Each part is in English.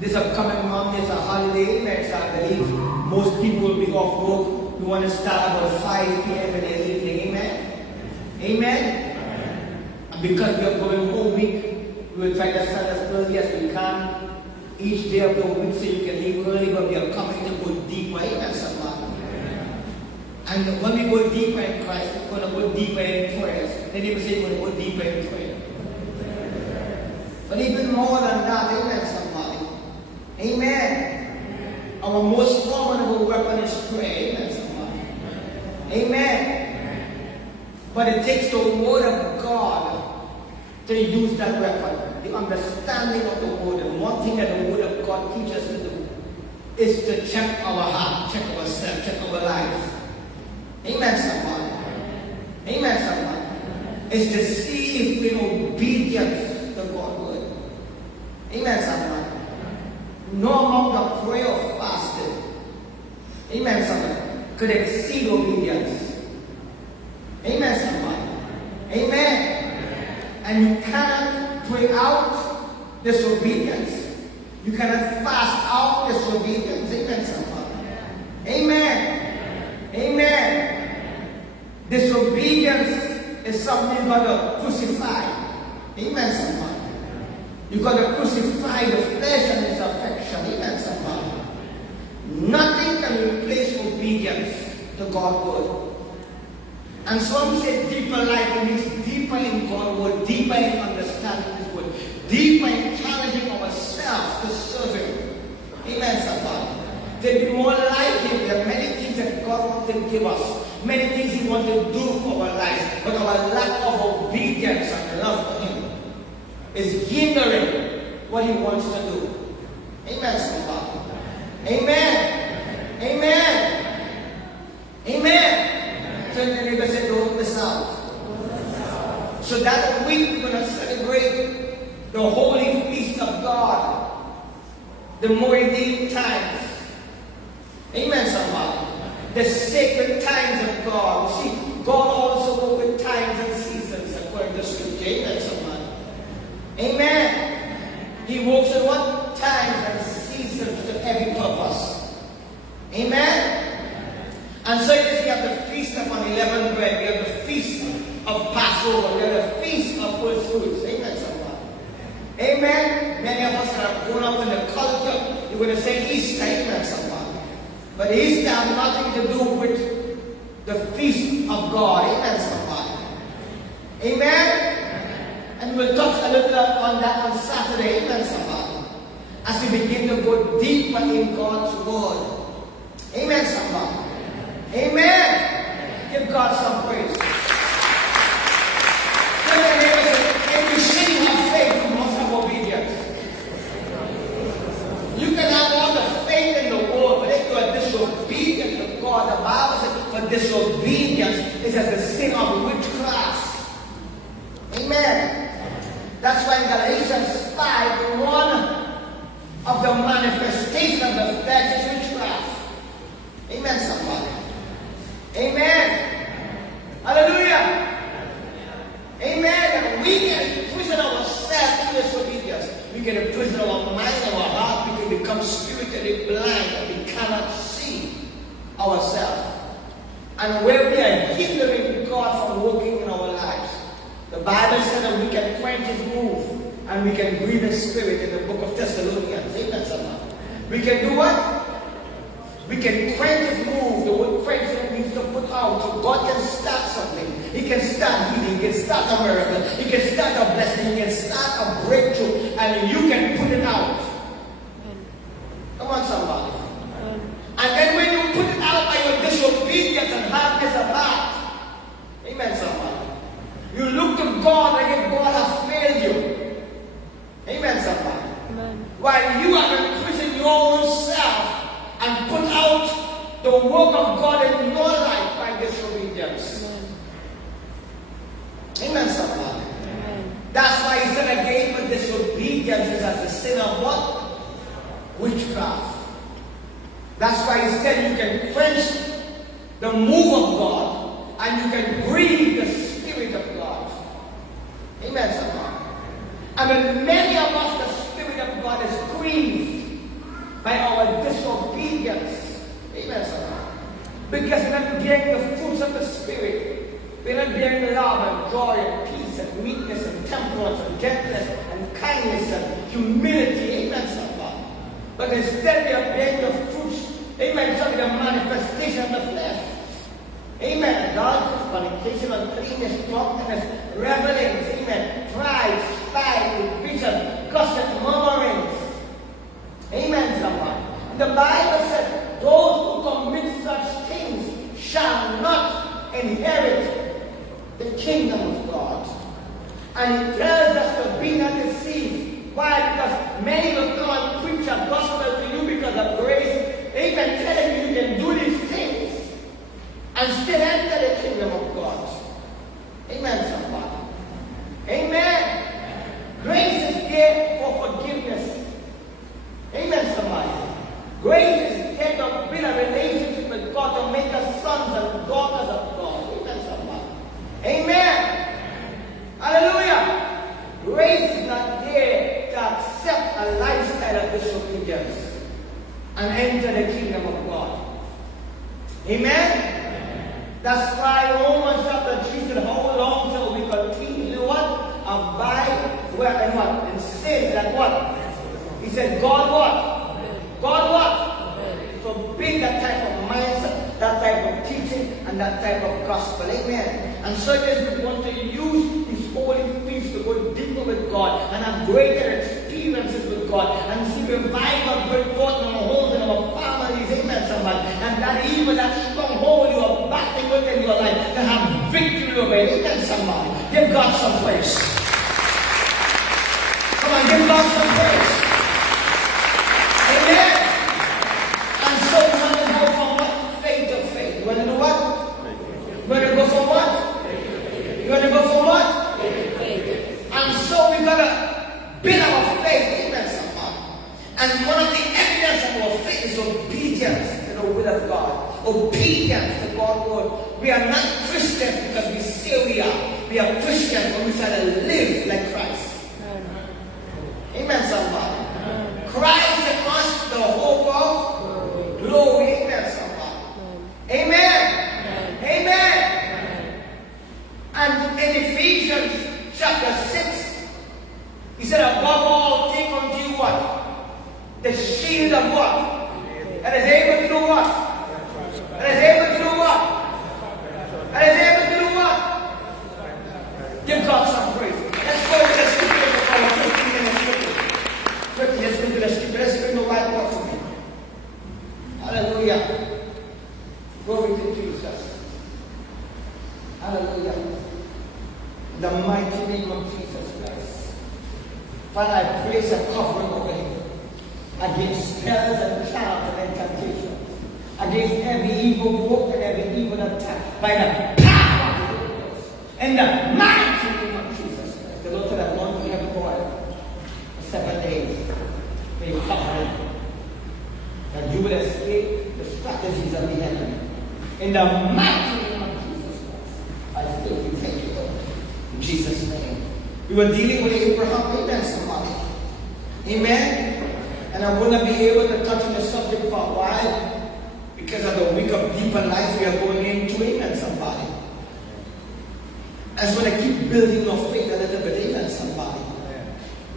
This upcoming month is a holiday, so I believe most people will be off work. We want to start about 5 p.m. in the evening. Amen? Amen? And because we are going whole week, we will try to start as early as we can each day of the week so you can leave early, but we are coming to go deeper. Amen, somebody? And when we go deeper in Christ, we're going to go deeper in prayers. Then people say we're going to go deeper in prayer. But even more than that, amen, somebody? Amen. Our most formidable weapon is prayer. Amen, somebody? Amen. But it takes the word of God to use that weapon. The understanding of the word. And one thing that the word of God teaches us to do is to check our heart, check ourselves, check our lives. Amen, somebody? Amen, somebody? Is to see if we're obedient to God's word. Amen, somebody? No amount of prayer or fasting, amen, somebody, could exceed obedience. Amen, somebody? Amen. And you cannot pray out disobedience. You cannot fast out disobedience. Amen, somebody? Amen. Amen. Disobedience is something you got to crucify. Amen, somebody? You got to crucify the flesh and its affection. Amen, somebody? Nothing can replace obedience to God's word. And so when we say deeper life, it means deeper in God's word, deeper in understanding His word, deeper in challenging ourselves to serve Him. Amen, somebody? To be more like Him. There are many things that God wants to give us, many things He wants to do for our lives, but our lack of obedience and love for Him is hindering what He wants to do. Amen, somebody? Amen. Amen. Amen. So the neighbor said, don't miss out. So that week we're going to celebrate the holy feast of God, the Moedim times. Amen, somebody? The sacred times of God. You see, God also works with times and seasons according to Scripture. Amen, somebody? Amen. He works at what? Times and seasons to every purpose. Amen. And so we have the feast of unleavened bread. We have the feast of Passover. We have the feast of first fruits. Amen, somebody? Amen. Many of us that have grown up in the culture, you're going to say Easter. Amen, somebody? But Easter has nothing to do with the feast of God. Amen, somebody? Amen. And we'll touch a little on that on Saturday, amen, somebody, as we begin to go deeper in God's word. Amen, somebody. Amen. Give God some praise. Tell your neighbor, if you say you have faith, you must have obedience. You can have all the faith in the world, but if you are disobedient to God, the Bible says for disobedience is as the sin of witchcraft. Amen. That's why in Galatians 5, one of the manifestation of the flesh is witchcraft. Amen, somebody. Amen. Hallelujah. Amen. And we can imprison ourselves to disobedience. We can imprison our mind and our heart. We can become spiritually blind and we cannot see ourselves. And where we are hindering God from working in our lives. The Bible said that we can quench His move and we can breathe His Spirit in the book of Thessalonians. Amen, somebody? We can do what? We can quench His move. The word quench means to put out. So God can start something. He can start healing. He can start a miracle. He can start a blessing. He can start a breakthrough. And you can put it out. Come on, somebody. And then when you put it out by your disobedience and hardness of heart, amen, somebody, you look to God like if God has failed you. Amen, somebody. Amen. While you have imprisoned your own self and put out the work of God in your life by disobedience. Amen, Amen, somebody. Amen. That's why He said again, but disobedience is as the sin of what? Witchcraft. That's why He said you can quench the move of God and you can breathe the Spirit of God. Amen, somebody. And when many of us, the Spirit of God is grieved Because we're not bearing the fruits of the Spirit. We're not bearing love and joy and peace and meekness and temperance and gentleness and kindness and humility. Amen, somebody. But instead we are bearing the fruits. Amen. It's only the manifestation of the flesh. Amen. Adultery, fornication, uncleanness, drunkenness, revelings. Amen. Pride, spite, division, gossip, murmurings. Amen, somebody. The Bible says, those who commit such things shall not inherit the kingdom of God. And it tells us to be not deceived. Why? Because many will come and preach a gospel to you because of grace. Amen. Telling you you can do these things and still enter the kingdom of God. Amen, somebody. Amen. Grace is there for forgiveness. Amen, somebody. Grace is there to build a relationship with God, to make us sons and daughters of God. Amen, somebody. Amen. Hallelujah. Grace is not there to accept a lifestyle of disobedience and enter the kingdom of God. Amen? That's why Romans chapter 3 said, how long shall we continue to what? Abide where and what? In sin. That what? He said, God what? God what? So build that type of mindset, that type of teaching, and that type of gospel. Amen. And so yes, we want to use these holy feasts to go deeper with God and have greater experiences with God and see revival break forth in our homes and our families. Amen, somebody. And that even that stronghold you are battling with in your life to have victory over it. Amen, somebody. Give God some praise. Come on, give God some praise. Amen. And so we want to go from what? Faith to faith. You want to do what? You want to go from what? You want to go from what? And so we're going to build our faith. Amen, somebody. And one of the evidence of our faith is obedience to the will of God. Obedience to God's word. We are not Christians because we say we are. We are Christians when we try to live like Christ. Amen, somebody. Christ in us, the hope of glory. Amen, somebody. Amen. Amen. And in Ephesians chapter 6, he said, above all, take unto you what? The shield of what? That is able to do what? That is able to do what? That is able to do what? Give God some praise. Let's go to the scripture for our 15 minutes. Quickly, let's go to the scripture. Let's bring the white box to me. Hallelujah. Glory to Jesus. Hallelujah. In the mighty name of Jesus Christ. Father, I place a covering over him against spells and charms and incantations, against every evil work and every evil attack by the power of the Holy Ghost. In the mighty name of Jesus Christ. The Lord said, I want to have oil for 7 days. May you cover him, that you will escape the strategies of the enemy. In the mighty name of Jesus Christ, I still thank you, Lord. In Jesus' name. We were dealing with Abraham. Amen, somebody. Amen. And I'm going to be able to touch on the subject for a while because of the week of deeper life we are going into. Amen, somebody. I just want to keep building your faith a little bit. Amen, somebody.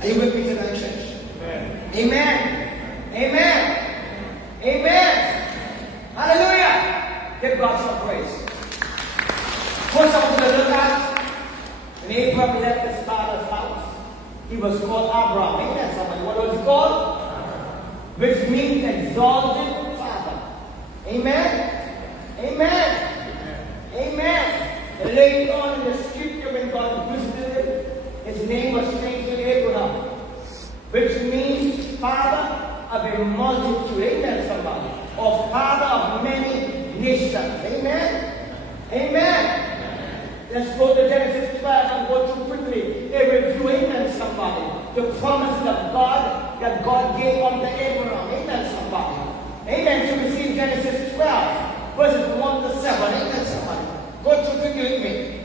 Are you with me tonight, church? Amen. Amen. Amen. Amen. Hallelujah. Give God some praise. First, I want to look at when Abraham left his father's house, he was called Abraham. Amen, somebody. What was he called? Which means exalted father. Amen? Amen. Amen. And later on in the scripture, when God visited him, his name was changed to Abraham, which means father of a multitude. Amen, somebody. Or father of many nations. Amen? Amen. Let's go to Genesis 12 and go through quickly a review. Amen, somebody. The promises of God that God gave unto Abraham. Amen, somebody. Amen. So we see in Genesis 12, verses 1 to 7. Amen, somebody. Go through quickly with me.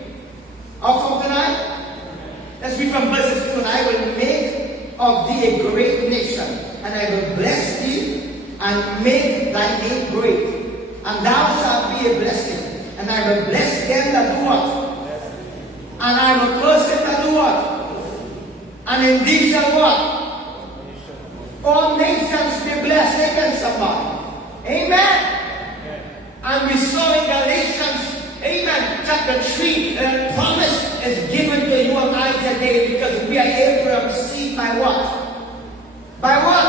I'll come tonight. Let's read from verses 2. And I will make of thee a great nation, and I will bless thee, and make thy name great, And thou shalt be a blessing. And I will bless them that do what? And I will curse them that do what? And in thee shall what? All nations be blessed. Amen, somebody. Amen. And we saw in Galatians, amen, chapter 3, that promise is given to you and I today because we are Abraham's seed by what? By what?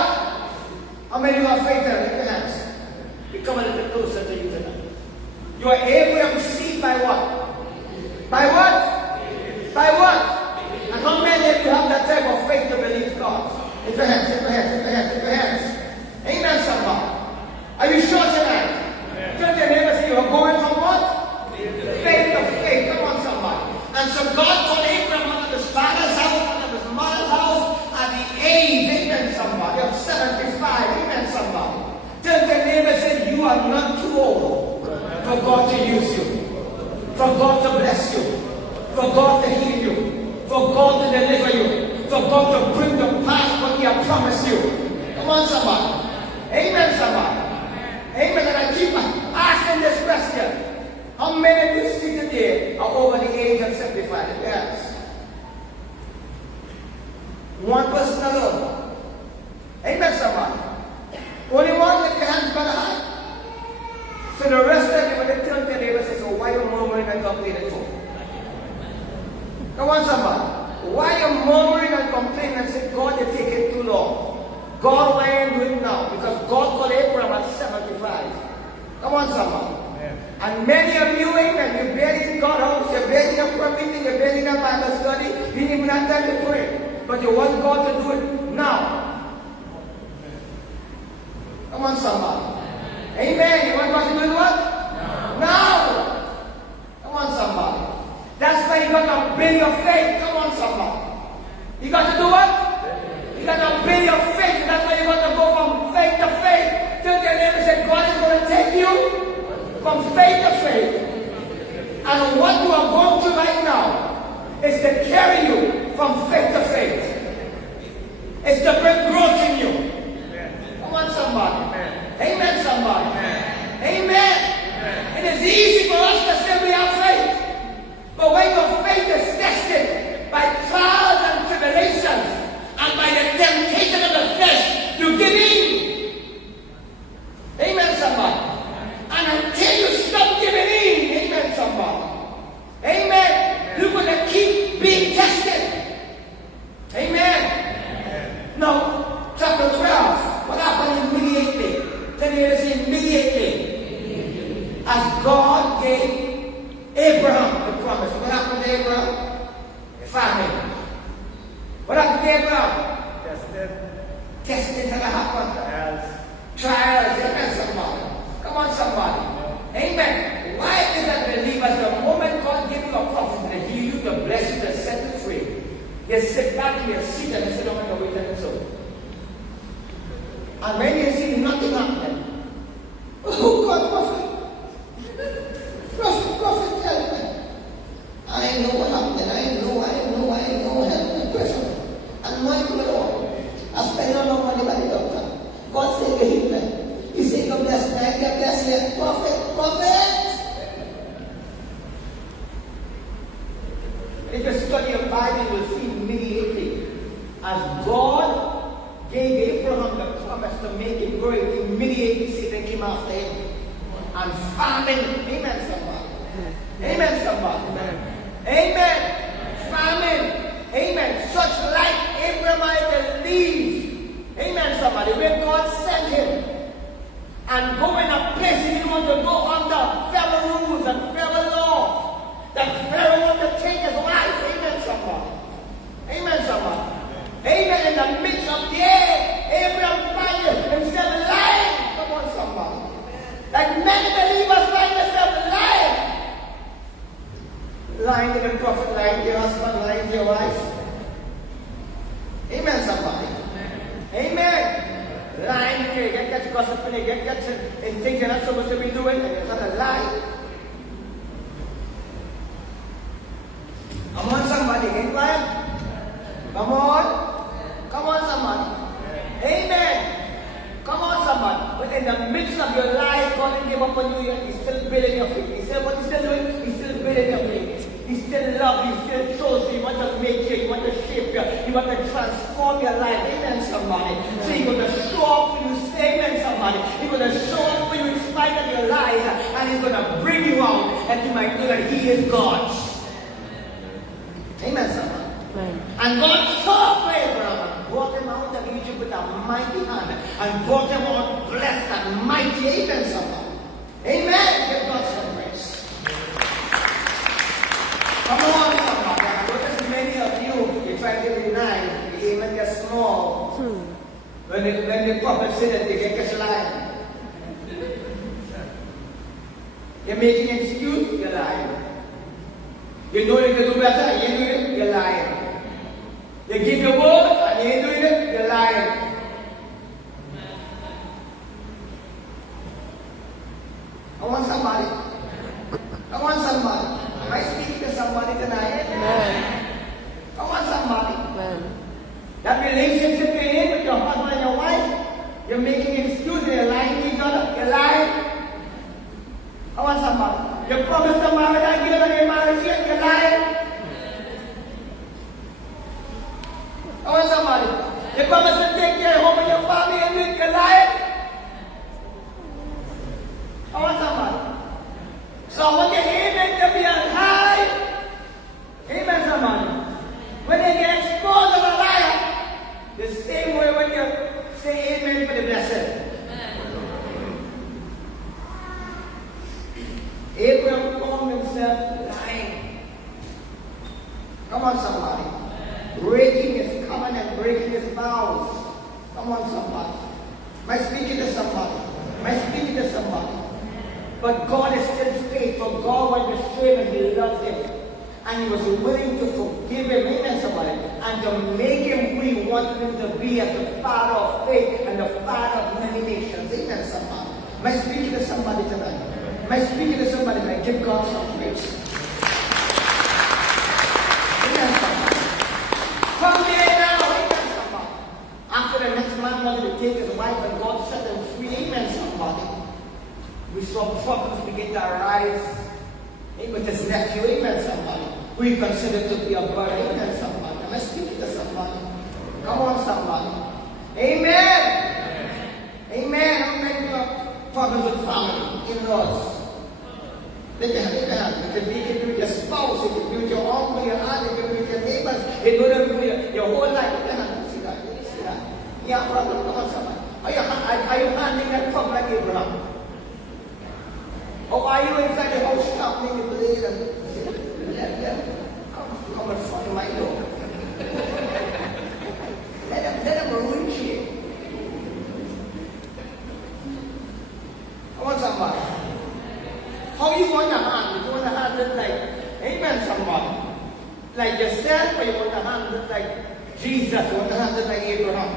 How many of you are faith? Lift your hands. We come a little closer to you tonight. You are Abraham's seed by what? By what? By what? And how many of you have that type of faith to believe God? Lift your hands, lift your hands, lift your hands, lift your hands. Amen, somebody. Are you sure tonight? Turn to your neighbor and say, you are going from what? Faith to faith. Come on, somebody. And so God called Abraham out of his father's house, out of his mother's house, at the age, amen, somebody, of 75. Amen, somebody. Turn to your neighbor and say, you are not too old for God to use you, for God to bless you, for God to heal you, for God to deliver you, for God to bring to pass what He has promised you. Come on, somebody. Amen, somebody. Amen. And I keep asking this question. How many of you see today are over the age of 75? Yes. One person alone. Amen, somebody. Only one, lift your hands by the high. So the rest of you, when they turn to their neighbor, say, so why are you murmuring and complaining for? Come on, somebody. Why are you murmuring and complaining and say, God, you're taking too long? God, why are you doing now? Because God called Abraham at 75. Come on, somebody. And many of you, amen, you're barely in God's house, you're barely in a prayer meeting, you're barely in a Bible study, you didn't even have time to pray. But you want God to do it now. Come on, somebody. Amen. You want God to do what? Now. Come on, somebody. That's why you got to build your faith. Come on, somebody. You got to do what? You got to build your faith. That's why you got to go from faith to faith. Tell your neighbor, say, God is going to take you from faith to faith. And what you are going through right now is to carry you from faith to faith. It's to bring growth in you. Come on, somebody. Amen, somebody. Amen. It is easy for us to say we have faith. But when your faith is tested by trials and tribulations and by the temptation of the flesh, you give in. Amen, somebody. And until you stop giving in, amen, somebody. Amen. You're going to keep being tested. Amen. Now, chapter 12. What happened immediately? Today is immediately. As God gave Abraham the promise. What happened to Abraham? Famine. What happened to Abraham? Testing that happened. Trials. Amen, somebody. Come on, somebody. Amen. Why is that believers, the moment God gives you a prophet to heal you, to bless you, to set you free, you sit back in your seat and you sit down and wait and so. And when you see nothing happening, oh God, prophet, help me. I know what happened. I know. Help me, person. And my Lord, I spend a lot of money by the doctor. God said you heal me. He said, God bless me. I get blessed here. Prophet. If you study your Bible, you will see immediately as God gave Abraham the promise to make him great, immediately Satan came after him. And famine. Amen, somebody. Amen, somebody. Amen. Famine. Amen. Such like Abraham had to leave. Amen, somebody. When God sent him and go in a place he didn't want to go under Pharaoh rules and Pharaoh law. That Pharaoh wanted to take his life. Amen, somebody. Amen, somebody. Amen. In the midst of the air, Abraham finds himself lying. Come on, somebody. Like many believers find themselves lying. Lying to the prophet, lying to your husband, lying to your wife. Amen, somebody. Amen. Lying to you, get catch gossiping, you get catch in things you're not supposed to be doing, and it's not a lie. Come on, somebody, get quiet. Come on. Come on, somebody. Amen. Come on, somebody. But in the midst of your life, God will give give up on you yet. He's still building your faith. He's still, what he's still doing? He's still building your faith. He still loves you. He still shows you. He wants to make you. He wants to shape you. He wants to transform your life. Amen, somebody. So he's going to show up for you. Amen, somebody. He's going to show up for you in spite of your lies. And he's going to bring you out. And you might know that he is God. Amen, somebody. Right. And God saw Abraham and brought him out of Egypt with a mighty hand and brought him out blessed and mighty. Amen, somebody. Amen. Give God some praise. Come on, somebody. I notice many of you try to deny the amen gets small. When the prophet said that they get lying. You're making an excuse, you're lying. You know you can do better, you ain't doing it, you're lying. They give you a word and you ain't doing it, you're lying. I want somebody. I want somebody. Am I speaking to somebody tonight? Amen. I want somebody. Amen. That relationship you're in with your husband and your wife, you're making excuses, you're lying to each other, you're lying. I want somebody. You promised to marry that girl and you're married yet, you're lying. I want somebody. You promised to take care of home and your family and you're lying. I want somebody. So I want your amen to be on high. Amen, somebody. When they get exposed as a liar, the same way when you say amen for the blessing. Abraham found himself lying. Come on, somebody. Breaking his covenant, breaking his vows. Come on, somebody. Am I speaking to somebody? Am I speaking to somebody? But God is still faithful. God went to shame and he loved him. And he was willing to forgive him, amen, somebody, and to make him who he wanted him to be as the father of faith and the father of many nations. Amen, somebody. Am I speaking to somebody tonight? Am I speaking to somebody tonight? Give God some praise. Amen, somebody. From there now, amen, somebody. After the next man wanted to take his wife and God set him free, amen, somebody. We saw problems begin to arise with his nephew, amen, somebody, who he considered to be a brother, amen, somebody. Am I speaking to somebody? Come on, somebody. Amen. Amen. I'm making problems with family, in-laws. They can be with your spouse, it can be with your uncle, your aunt, it can be with your neighbors, it can be with your whole life. You see that? You see that? Yeah, brother, come on, somebody. Are you handling that problem like Abraham? Or are you inside the house shouting the blade and come and find my door? Let them ruin you. I want somebody. How you want to handle? You want to handle it like, amen, somebody. Like yourself, or you want to handle it like Jesus? You want to handle it like Abraham?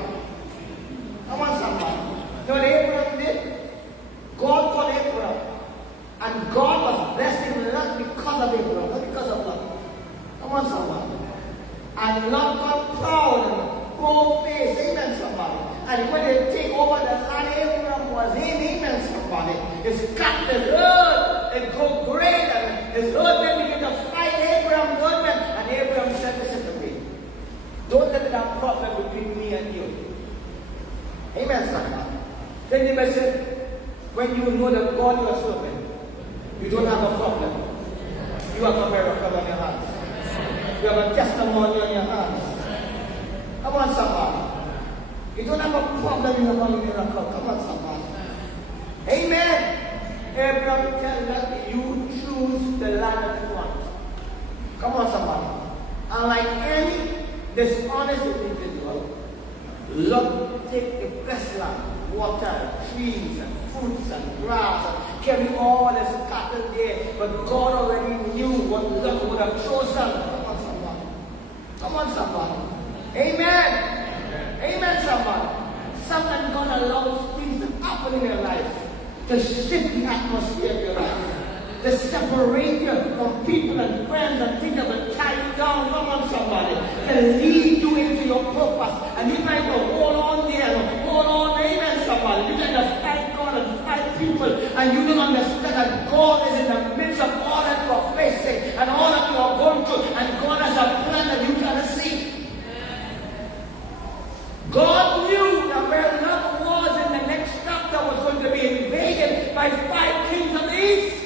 I want somebody. So what Abraham did? God called Abraham. And God was blessing him not because of Abraham, not because of love. Come on, somebody. And love got proud and bold face, amen, somebody. And when they take over the land Abraham was in, amen, somebody. His captain heard it go great, and his herdmen began to fight Abraham's herdmen. And Abraham said, listen to me. Don't let that problem between me and you. Amen, somebody. Then the message, when you know that God you are serving, you don't have a problem. You have a miracle on your hands. You have a testimony on your hands. Come on, somebody. You don't have a problem in your money miracle. Come on, somebody. Amen. Abraham tells that you choose the land that you want. Come on, somebody. And like any dishonest individual, look, take the best land. Water, trees, and fruits, and grass, and carry all this cattle there. But God already knew what Lot would have chosen. Come on, somebody. Come on, somebody. Amen. Amen, somebody. Sometimes God allows things to happen in your life to shift the atmosphere of your life, to separate you from people and friends and things that will tie you down. Come on, somebody. To lead you into your purpose. And you try to hold on there, hold on, amen, somebody. You try to fight God and fight people, and you don't understand that God is in the midst of all that you are facing and all that you are going through, and God has a plan that you cannot see. God knew that where Lot was in the next chapter was going to be invaded by 5 kings of the east.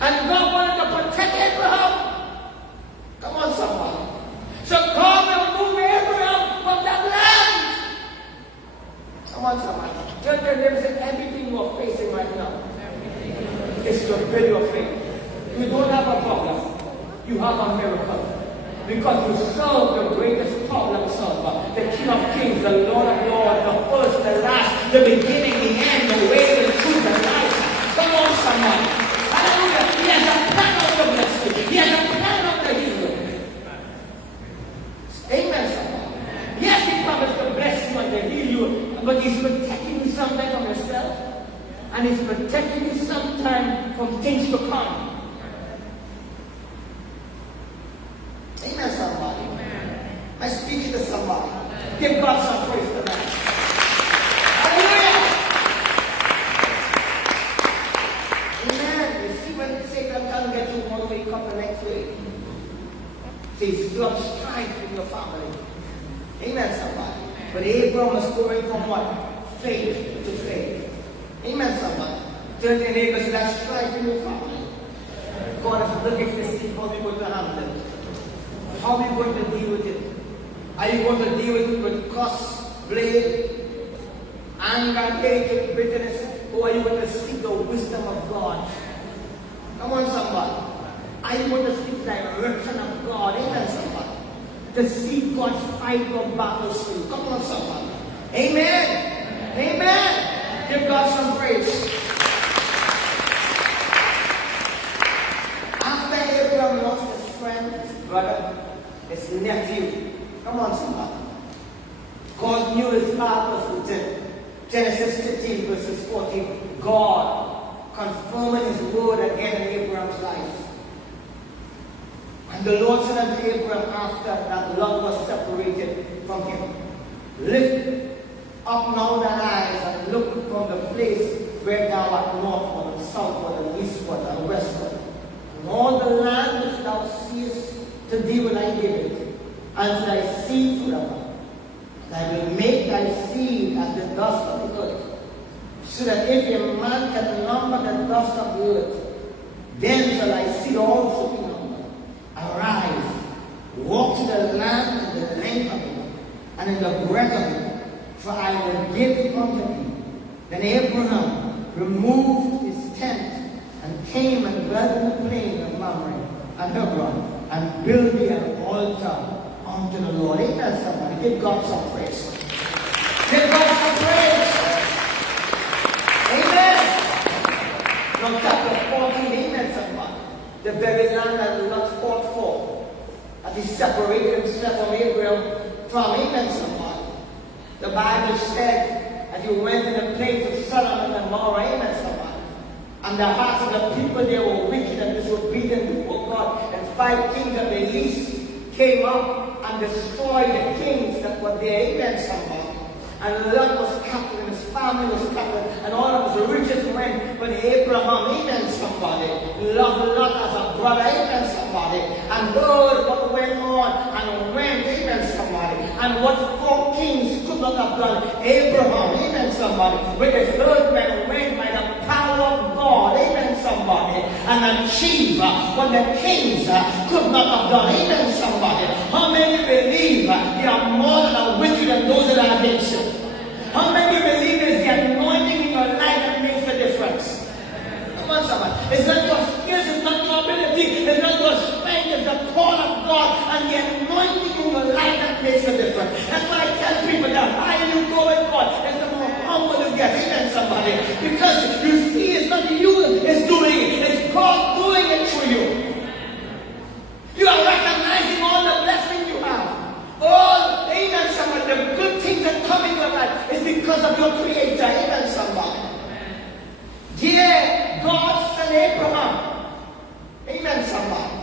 And God wanted to protect Abraham. Come on, somebody. So God will move Abraham from that land. Come on, somebody. Tell them that everything you are facing right now is to build your faith. You don't have a problem. You have a miracle. Because you serve the greatest problem solver, the King of Kings, the Lord of Lords, the first, the last, the beginning, the end, the way, the truth, the life. Come on, somebody. Hallelujah. He has a plan of the blessing. He has a plan of the healing. Amen, somebody. Yes, He promised to bless you and to heal you, but He's protecting you sometimes from yourself, and He's protecting you sometimes from things to come. Amen, somebody. I'm speaking to somebody. Give God some praise tonight. Hallelujah. Amen. You see, when Satan can't get you one way, come the next way. See, God strife in your family. Amen, somebody. But Abraham was going from what? Faith to faith. Amen, somebody. Turn to your neighbor and say, that's strife in your family. God is looking to see how you're going to handle it. How are you going to deal with it? Are you going to deal with it with cuss, blame, anger, hatred, bitterness? Or are you going to seek the wisdom of God? Come on, somebody. Are you going to seek the direction of God? Amen, somebody. To see God fight your battles for you. Come on, somebody. Amen. Amen. Give God some praise. After Abraham lost his friend, his brother, his nephew. Come on, somebody. God knew his heart was with him. Genesis 15, verses 14. God confirming His word again in Abraham's life. And the Lord said unto Abraham after that Lot was separated from him, lift up now thine eyes and look from the place where thou art northward and southward and eastward and westward. And all the land which thou seest to thee will I give it, and to thy seed forever. And I will make thy seed as the dust of the earth, so that if a man can number the dust of the earth, then shall thy seed also be numbered. Arise, walk to the land in the length of it, and in the breadth of it, for I will give it unto thee. Then Abraham removed his tent, and came and dwelt in the plain of Mamre and Hebron, and build thee an altar unto the Lord. Amen, somebody. Give God some praise. Give God some praise. Amen. From chapter 14, amen, somebody. The very land that Lot fought for, as he separated himself from Abraham from, amen, somebody. The Bible said, as he went in the plains of Sodom and Gomorrah, amen, somebody. And the hearts of the people there were wicked and disobedient before God. And 5 kings of the east came up and destroyed the kings that were there. Amen, somebody. And Lot was captured, and his family was captured, and all of his riches went. But Abraham, amen, somebody, loved Lot as a brother, amen, somebody, and heard what went on and went, amen, somebody. And what 4 kings could not have done, Abraham, amen, somebody, with his husband went by the power of God, amen, somebody, and achieve what the kings could not have done, amen, somebody. How many believe you are more than a wicked than those that are against you? How many believe it's the anointing in your life that makes the difference? Come on, somebody. It's not your skills, it's not your ability, it's not your strength, it's the call of God and the anointing in your life that makes the difference. That's why I tell people that the higher you go with God, it's the more humble you get. Amen, somebody. Because you see, it's not you that's doing it, it's God doing it through you. You are recognizing all the blessings you have. All, amen, somebody, the good things that come in your life is because of your Creator. Amen, somebody. Dear God sent Abraham, amen, somebody,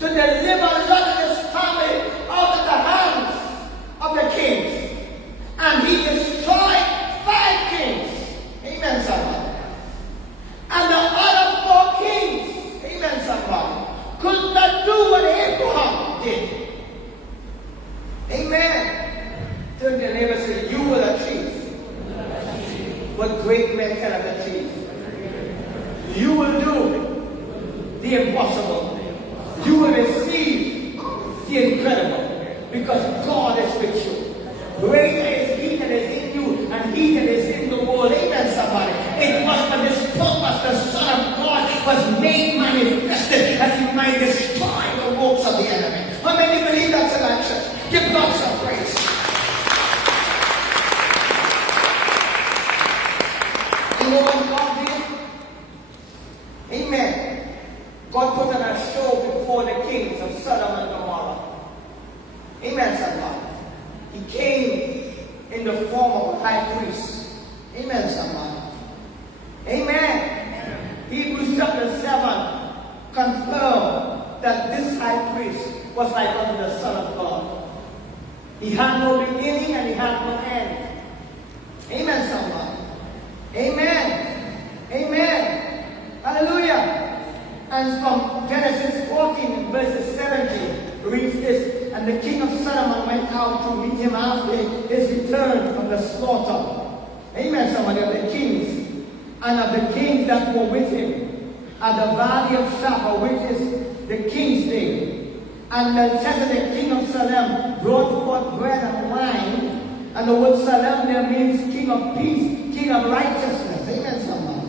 to deliver Lot and his family out of the hands of the kings. And he destroyed 5 kings. Amen, somebody. what great men cannot achieve. You will do the impossible. You will receive the incredible because God is with you. Greater is He that is in you and He that is in the world. Amen, somebody. It was for this purpose the Son of God was made manifested that He might destroy the works of the enemy. How many believe that's an action? Give God some praise. You know what God did? Amen. God put on a show before the kings of Sodom and Gomorrah. Amen, somebody. He came in the form of a high priest. Amen, somebody. Amen. Hebrews chapter 7 confirmed that this high priest was like unto the Son of God. He had no beginning and he had no end. Amen, somebody. Amen. Amen. Hallelujah. And from Genesis 14 verses 17 reads this, and the king of Sodom went out to meet him after his return from the slaughter. Amen, somebody, of the kings, and of the kings that were with him, at the valley of Shapha, which is the king's day. And Melchizedek, king of Salem, brought forth bread and wine. And the word Salem there means king of peace, king of righteousness. Amen, somebody.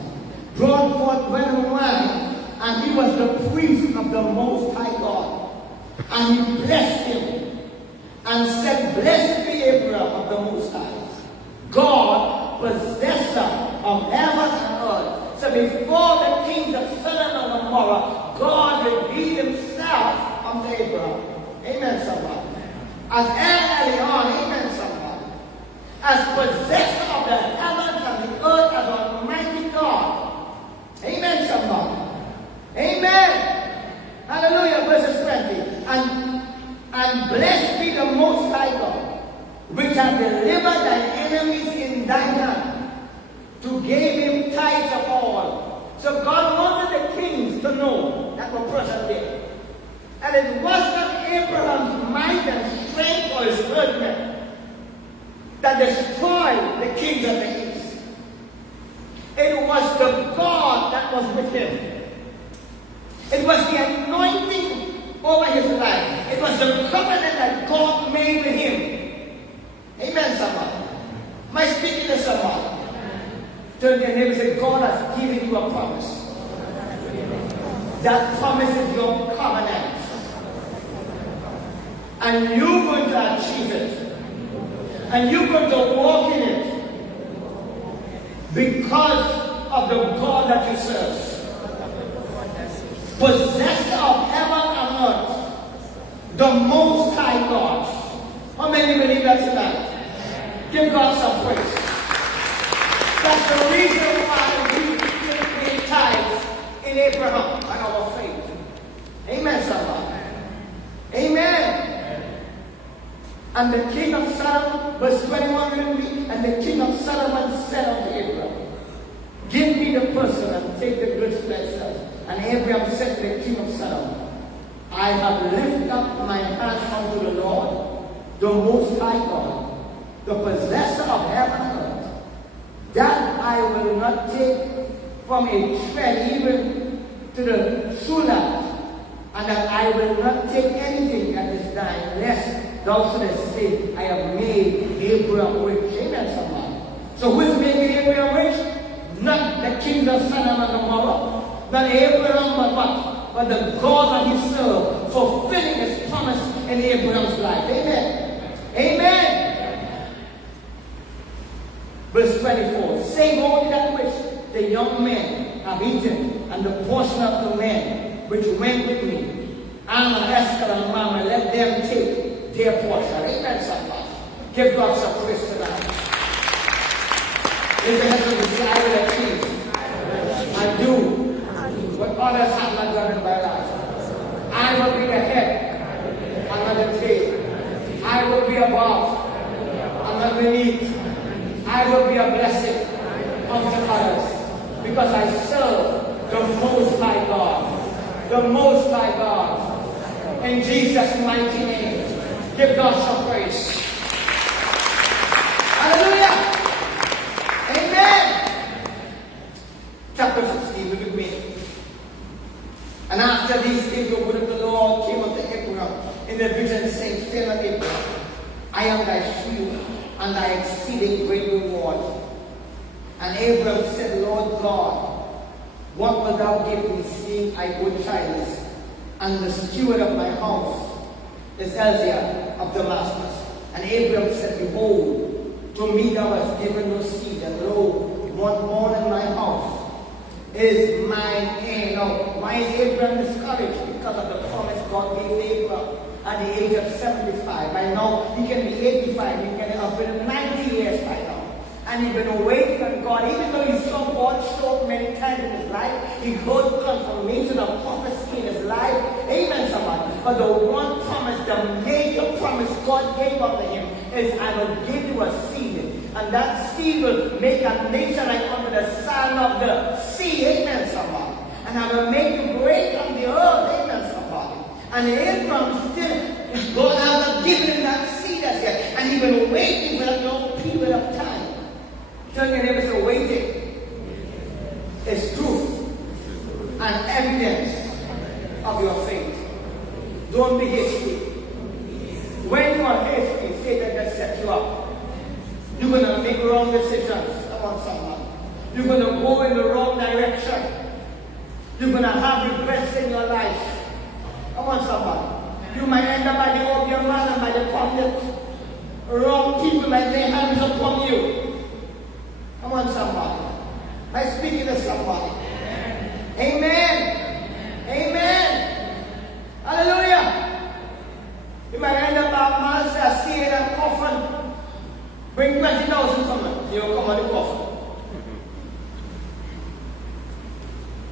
Brought forth bread and wine, and he was the priest of the Most High God. And he blessed him, and said, Blessed be Abraham of the Most High, God, possessor of heaven and earth. So before the kings of Sodom and Gomorrah, God revealed himself unto Abraham. Amen, somebody. As El Elyon, amen, somebody. As possessor of the heavens and the earth, as Almighty God. Amen, somebody. Amen. Hallelujah. Verses 20. And blessed be the Most High God, which hath delivered thine enemies in thine hand, to give him tithes of all. So God wanted the kings to know that were present there. And it was not Abraham's might and strength or his herdmen that destroyed the kings of the east. It was the God that was with him. It was the anointing over his life. It was the covenant that God made with him. Amen, somebody. Am I speaking to somebody? Turn to your neighbor and say, God has given you a promise. That promise is your covenant. And you're going to achieve it. And you're going to walk in it. Because of the God that you serve. Possessor of heaven and earth. The Most High God. How many believe that tonight? Give God some praise. That's the reason why we give tithes in Abraham and our faith. Amen, somebody. Amen. And the king of Sodom, verse 21 read, and the king of Solomon said unto Abraham, Give me the person and take the goods to thyself. And Abraham said to the king of Sodom, I have lifted up my hand unto the Lord, the Most High God, the possessor of heaven and earth, that I will not take from a thread even to the true land, and that I will not take anything that is thine, lest thou shouldest say, I have made Abraham rich. Amen, somebody. So who is making Abraham rich? Not the kings of Sodom and Gomorrah, not Abraham, but what? But the God that he served, fulfilling his promise in Abraham's life. Amen. Amen. Verse 24. Save only that which the young men have eaten, and the portion of the men which went with me, Anna, Esther, and Mama, let them take their portion. Amen, somebody. Give God some praise tonight. If there has a desire to achieve, I do what others have not done in my life. I will be the head and not the tail. I will be above and not beneath. I will be a blessing unto others because I serve the Most High God. The Most High God. In Jesus' mighty name. Give God some praise. Hallelujah. Amen. chapter 16, look with me. And after these things, the word of the Lord came unto Abraham in the vision, saying, Fear not, Abraham, I am thy shield and thy exceeding great reward. And Abraham said, Lord God, what wilt thou give me, seeing I go childless, and the steward of my house is Eliezer of Damascus? And Abraham said, Behold, to me thou hast given no seed, and lo, one born in my house is mine heir. Now, why is Abraham discouraged? Because of the promise God gave Abraham at the age of 75. By now, he can be 85, he can have been 90 years by now. And he's been waiting on God, even though he saw God show many times in his life, he heard confirmation of prophecy in his life. Amen, somebody. But the one promise, the major promise God gave unto him is, I will give you a seed. And that seed will make a nation like unto the sand of the sea. Amen, somebody. And I will make you great on the earth. Amen, somebody. And Abraham still, God hasn't given him that seed as yet. And he's been waiting for a long period of time. Tell your neighbor, so waiting is proof and evidence of your faith. Don't be hasty. When you are hasty, Satan just set you up. You're going to make wrong decisions. Come on, someone. You're going to go in the wrong direction. You're going to have regrets in your life. Come on, someone. You might end up by the opium man and by the public. Wrong people might lay hands upon you. Come on, somebody. I'm speaking to somebody. Amen. Amen. Hallelujah. You might end up by a man seeing a coffin. Bring 20,000 from it. You'll come on the coffin.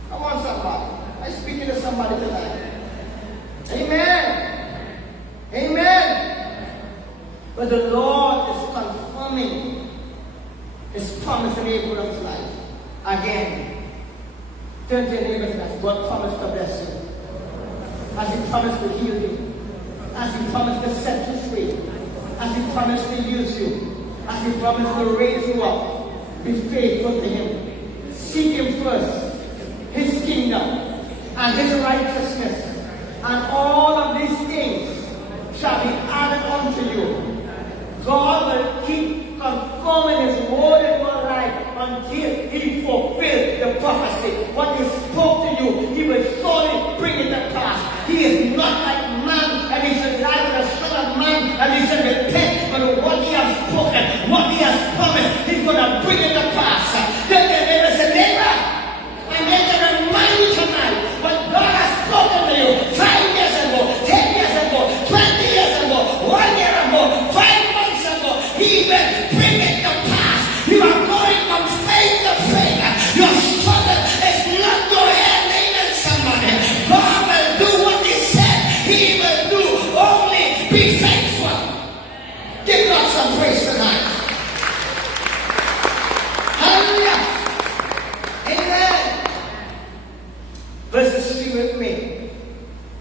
Come on, somebody. I'm speaking to somebody tonight. Amen. Amen. But the Lord is confirming His promise in Abraham's life. Again, turn to your neighbor and ask, God promised to bless you. As He promised to heal you. As He promised to set you free. As He promised to use you. As He promised to raise you up. Be faithful to Him. Seek Him first. His kingdom and His righteousness. And all of these things shall be added unto you. God will keep confirming His word in your life until He fulfills the prophecy. What He spoke to you, He will surely bring it to pass. He is not like man, and He should lie with the Son of Man, and He should repent. But what He has spoken, what He has promised, He's going to bring it to pass. Then the neighbor said, neighbor, I'm here to remind you tonight what God has spoken to you 5 years ago, 10 years ago, 20 years ago, 1 year ago, 5 months ago. He will bring it to pass. You are going from faith to faith. Your struggle is not going to end. Amen, somebody. God will do what He said He will do. Only be faithful. Give God some praise tonight. Hallelujah. Amen. Verses 3 with me.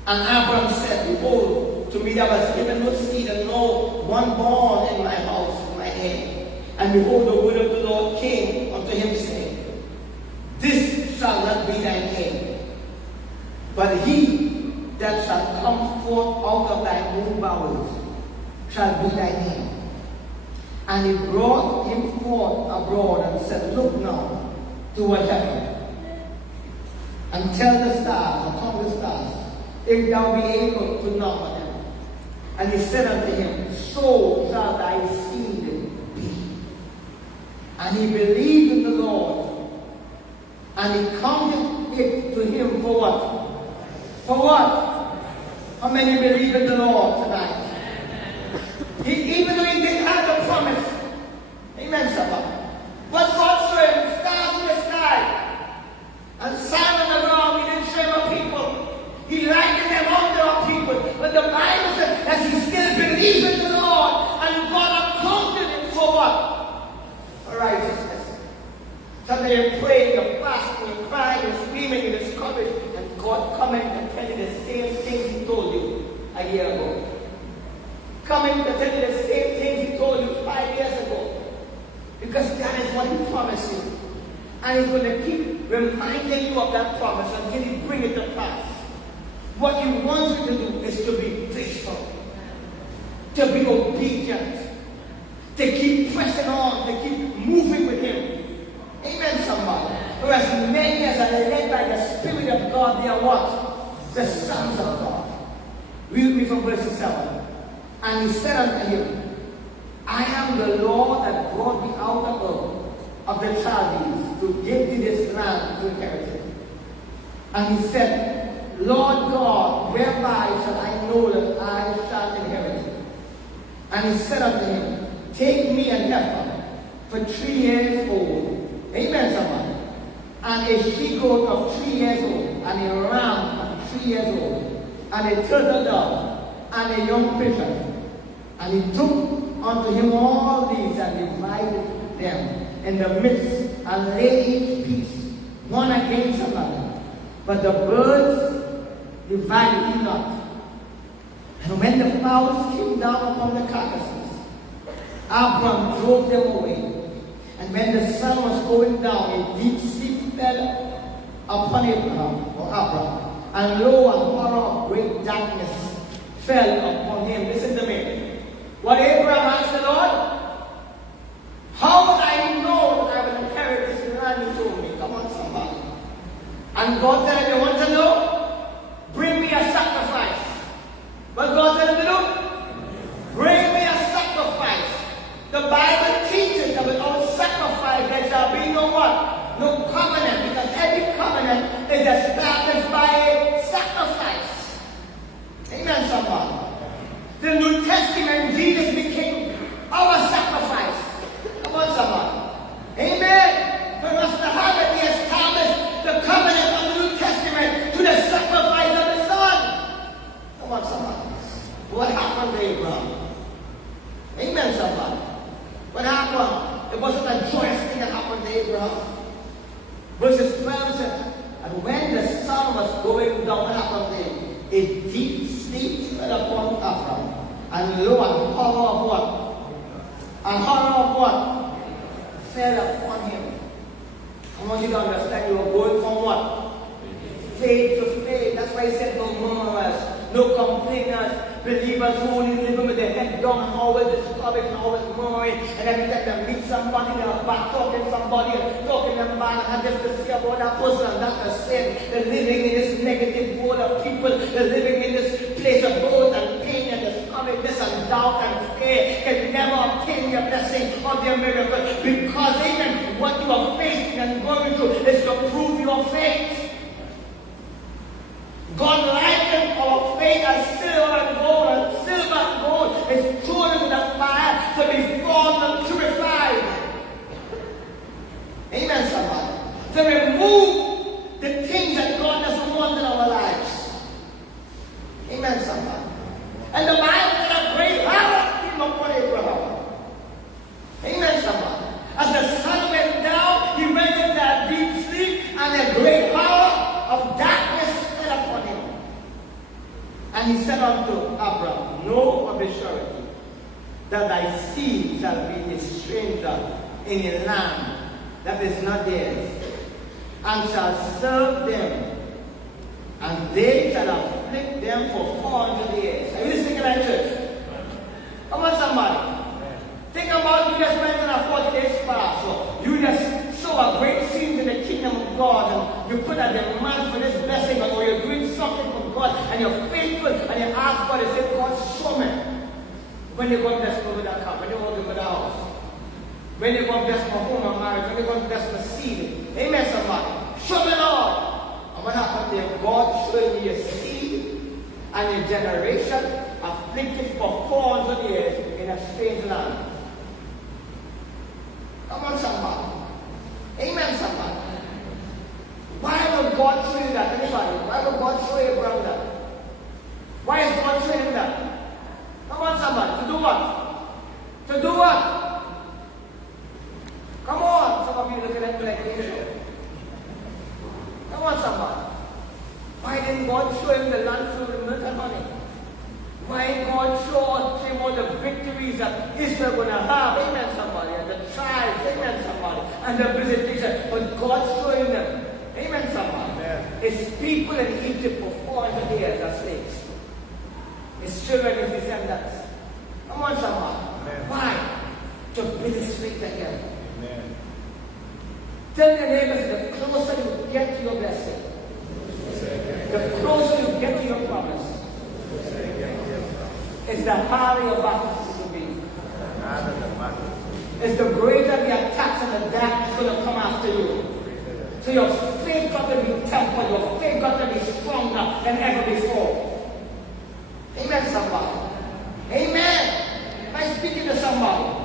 And Abraham said, Behold, to me thou hast given no seed, and no one born in my house in my heir. And behold, the word of the Lord came unto him, saying, This shall not be thine heir, but he that shall come forth out of thy womb bowels shall be thine heir. And he brought him forth abroad and said, Look now toward heaven, and tell the stars, upon the stars, if thou be able to number them. And he said unto him, So shall thy seed be. And he believed in the Lord, and he counted it to him for what? For what? How many believe in the Lord tonight? Even though he didn't have the promise. Amen, somebody. But God showed him stars in the sky and sand on the ground. He didn't show him a people. He likened them unto our people. But the Bible says that he still believes in the Lord, and God accounted him for what? For righteousness. Sometimes you're praying, you're fasting, you're crying, you're screaming, you're discouraged, and God coming and tell you the same things He told you a year ago. Coming to tell you the same things He told you 5 years ago. Because that is what He promised you. And he's going to keep reminding you of that promise until he brings it to pass. What he wants you to do is to be faithful, to be obedient, to keep pressing on, to keep moving with him. Amen, somebody. Whereas many as are led by the Spirit of God, they are what? The sons of God. Read me from verse 7. And he said unto him, I am the Lord that brought thee out of the Chaldees to give thee this land to inherit it. And he said, Lord God, whereby shall I know that I shall inherit it? And he said unto him, take me a heifer for 3 years old. Amen, somebody. And a she-goat of 3 years old, and a ram of 3 years old, and a turtle dove, and a young pigeon. And he took unto him all these and divided them in the midst, and laid each piece one against another. But the birds divided he not. And when the fowls came down upon the carcasses, Abram drove them away. And when the sun was going down, a deep sleep fell upon Abram. And lo, a horror of great darkness fell upon him. Listen to me. What Abraham asked the Lord, how would I know that I will inherit this land you told me? Come on, somebody. And God said, you want to know? Bring me a sacrifice. What God said to do? Bring me a sacrifice. The Bible teaches that without sacrifice there shall be no what? No covenant. Because every covenant is established by a sacrifice. Amen, somebody. The New Testament, Jesus became our sacrifice. Come on, somebody. Amen. For us to have it, we established the covenant of the New Testament to the sacrifice of the Son. Come on, somebody. What happened to Abraham? Amen, somebody. What happened? It wasn't a joyous thing that happened to Abraham. Verses 12 said, and when the sun was going down, what happened to him? A deep sleep fell upon Abraham. And lo, a horror of what? A horror of what? Fell upon him. I want you to understand, you are going from what? Faith to faith. That's why he said no murmurers, no complainers, believers who only living with their head down and always discouraged and always murmuring. And every time they meet somebody, they're back talking to somebody and talking them bad and just to see about that person and that's the sin. They're living in this negative world of people. They're living in this place of growth and pain and discouragement and doubt and fear. Can never obtain your blessing or their miracle because even what you are facing and going through is to prove your faith. God likened our faith as silver and gold, and silver and gold is thrown into the fire to be formed and purified. Amen, somebody. To remove the things that God doesn't want in our lives. Amen, somebody. And the Bible said a great horror came upon Abraham. Amen, somebody. As the sun went down, he went into a deep sleep, and a great horror of darkness fell upon him. And he said unto Abram, know of a surety that thy seed shall be a stranger in a land that is not theirs, and shall serve them, and they shall afflict them for 400 years. Are you listening to that, church? Come on, somebody. Think about you just went on a 40 days fast, or you just sow a great seed in the kingdom of God, and you put a demand for this blessing, or you're doing something for God, and you're faithful, and you ask God, and say, God, show me. When you're going to bless me with that cup, when you're going to the house, when you're going to bless my home and marriage, when you're going to bless my seed. Amen, somebody. Show me, Lord. And what happened there? God showed me a seed and a generation afflicted for 400 years in a strange land. Come on, somebody. Amen, somebody. Why would God show you that? Anybody? Why would God show Abraham that? Why is God showing him that? Come on, somebody. To do what? To do what? Come on. Some of you looking at me like this. Come on, somebody. Why didn't God show him the land filled with milk and honey? Why God showed him all the victories that Israel going to have? Amen, somebody. And the tribes. Amen, somebody. And the visitation return. But God's showing them. Amen, someone. His people in Egypt for 400 years are slaves. His children, his descendants. Come on, someone. Why? To build his faith again. Amen. Tell your neighbors, the closer you get to your blessing, the closer you get to your promise, is the harder your battle will be. It's the greater the attacks and the dark is going to come after you. So your faith got to be tempered, your faith got to be stronger than ever before. Amen, somebody. Amen. Am I speaking to somebody?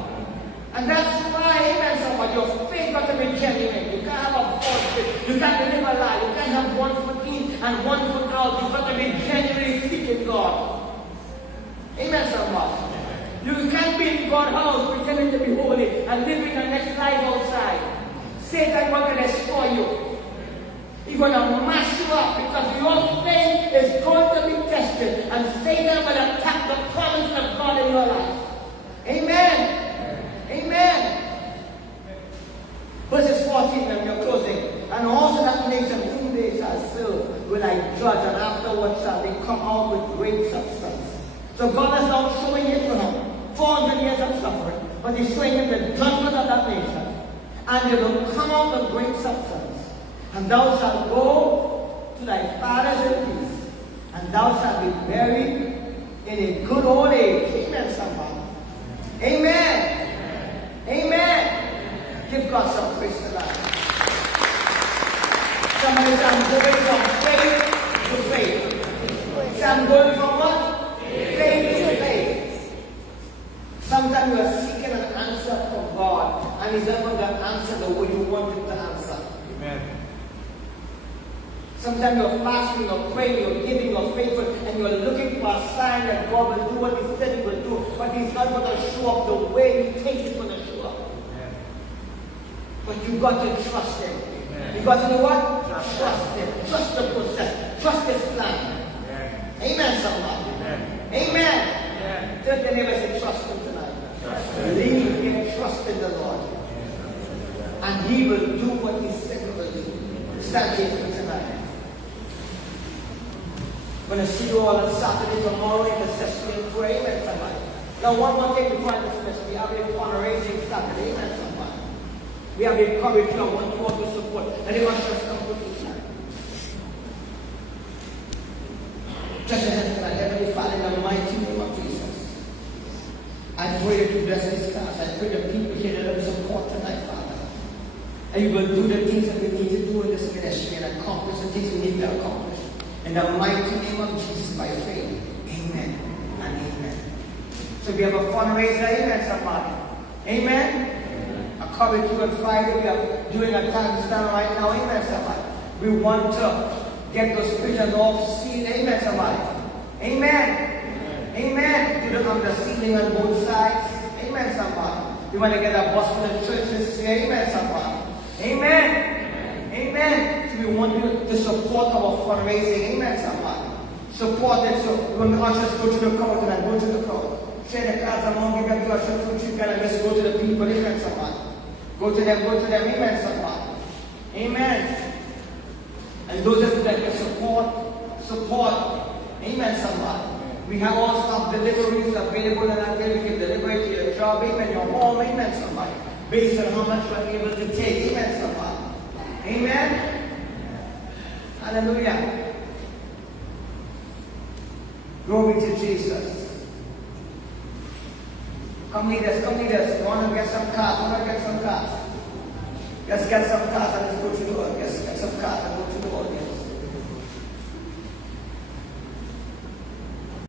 And that's why, amen, somebody, your faith got to be genuine. You can't have a false faith. You can't live a lie. You can't have one foot in and one foot out. You've got to be genuinely seeking God. Amen, somebody. You can't be in God's house pretending to be holy and living the next life outside. Satan wants to destroy you. He's going to mash you up because your faith is going to be tested. And Satan will attack the promise of God in your life. Amen. Amen. Verses 14, and we are closing. And also that nation whom they shall serve will I judge, and afterwards shall they come out with great substance. So God is now showing Abraham 400 years of suffering, but he's showing him the judgment of that nation. And they will come out with great substance. And thou shalt go to thy fathers in peace, and thou shalt be buried in a good old age. Amen, somebody. Amen. Amen. Give God some praise tonight. Somebody say, I'm going from faith to faith. Say, I'm going from what? Faith to faith. Sometimes you are seeking an answer from God, and He's not going to answer the way you want Him to answer. Amen. Sometimes you're fasting, you're praying, you're giving, you're faithful, and you're looking for a sign that God will do what He said He will do, but He's not going to show up the way you think He's going to show up. Amen. But you've got to trust Him. Amen. You got to do what? Trust Him. Trust the process. Trust His plan. Amen. Amen, somebody. Amen. Amen. Amen. Tell your neighbor, say, trust Him tonight. Trust Believe and trust in the Lord. And He will do what He said He will do. Stand here for tonight. I'm going to see you all on Saturday, tomorrow in the session and pray. Amen, somebody. Now, one more thing before I dismiss. We have a fundraising Saturday. Amen, somebody. We have a curriculum. One more to support. Anyone just come with me tonight? Just a hand tonight. Heavenly Father, in the mighty name of Jesus. I pray that you bless this class. I pray that people here that will support tonight, Father. And you will do the things that we need to do in this ministry and accomplish the things we need to accomplish. In the mighty name of Jesus, by faith. Amen and amen. So we have a fundraiser. Amen, somebody. Amen. A curriculum Friday. We are doing a time stand right now. Amen, somebody. We want to get those pictures off scene. Amen, somebody. Amen. Amen. Do the seating on both sides. Amen, somebody. We want to get a bus for the church this year. Amen, somebody. Amen. Amen. So we want you to support our fundraising. Amen, somebody. Support it. So when the ushers go to the crowd and go to the crowd. Share the cards among you and usher to you and just go to the people. Amen, somebody. Go to them. Amen, somebody. Amen. And those of you that can support. Amen, somebody. We have all stuff deliveries available and I'm going to give delivery to your job. Amen, your home. Amen, somebody. Based on how much you are able to take. Amen, somebody. Amen. Hallelujah. Glory to Jesus. Come leaders. You want to get some cars? Just get some cars and let's go to the world. Just get some cars and go to the world.